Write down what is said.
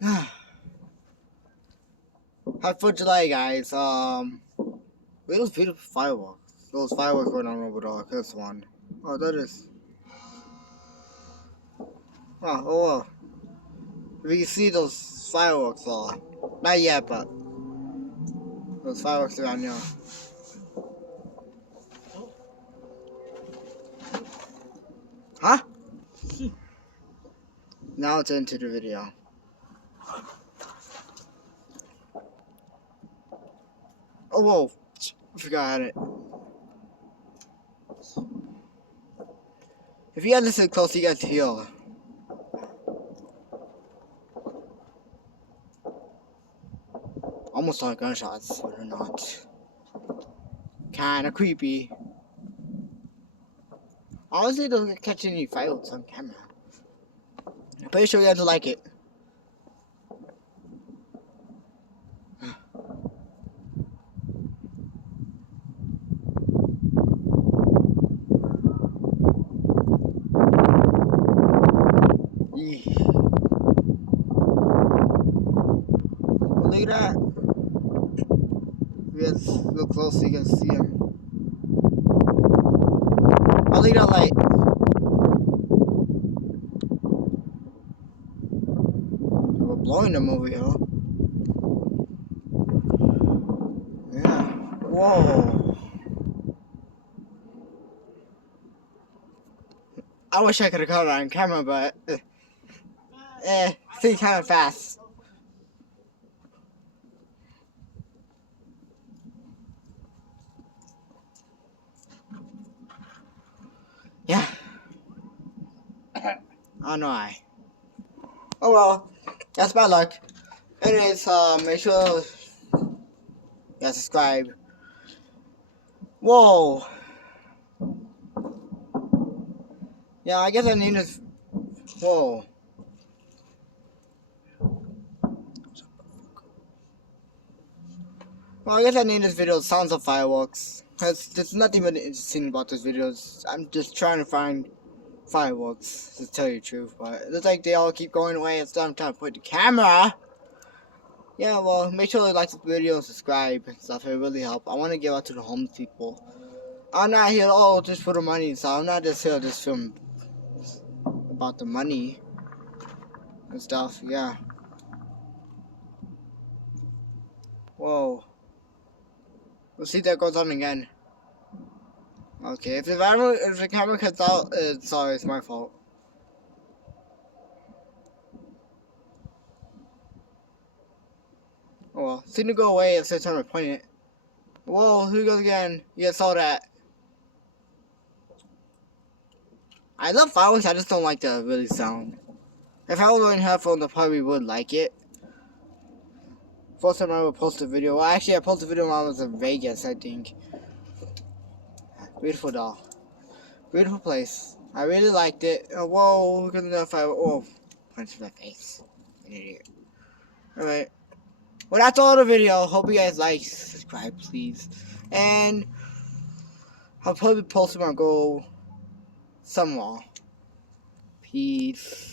Happy 4th of July, guys. Those beautiful fireworks. Those fireworks going on over there. This one. Oh, that is. Oh, well. If you can see those fireworks, not yet, but those fireworks around here. Huh? Now it's into the video. Oh, whoa. I forgot it. If you guys listen close, you guys hear. Almost like gunshots, but they're not. Kinda creepy. Honestly, don't catch any fireworks on camera. I'm pretty sure you guys will like it. Look at that. If you guys look close, you can see him. Oh, look at that light. We're blowing them over here. Yeah. Whoa. I wish I could have caught it on camera, but it's kind of fast. Yeah. I don't know why. Oh well, that's bad luck. Anyways, make sure you subscribe. Whoa. Yeah, I guess I need this. Whoa. Well, I guess I named this video Sounds of Fireworks. Because there's nothing really interesting about these videos. I'm just trying to find fireworks, to tell you the truth. But it looks like they all keep going away instead I'm trying to put the camera. Yeah, well, make sure you like this video and subscribe and stuff. It really helps. I want to give out to the homeless people. I'm not here just for the money, so I'm not just here just film about the money and stuff. Yeah. Whoa. We'll see if that goes on again. Okay, if the camera cuts out, sorry, it's my fault. Oh well, seem to go away if it's time to point it. Whoa, here goes again. You guys saw that. I love fireworks, I just don't like the really sound. If I was wearing headphones, I probably would like it. First time I would post a video. Well, actually, I posted a video when I was in Vegas, I think. Beautiful doll. Beautiful place. I really liked it. Whoa, look at the fire. Oh, punch in my face. An idiot. Alright. Well, that's all the video. Hope you guys like, subscribe, please. And I'll probably post my goal somewhere. Peace.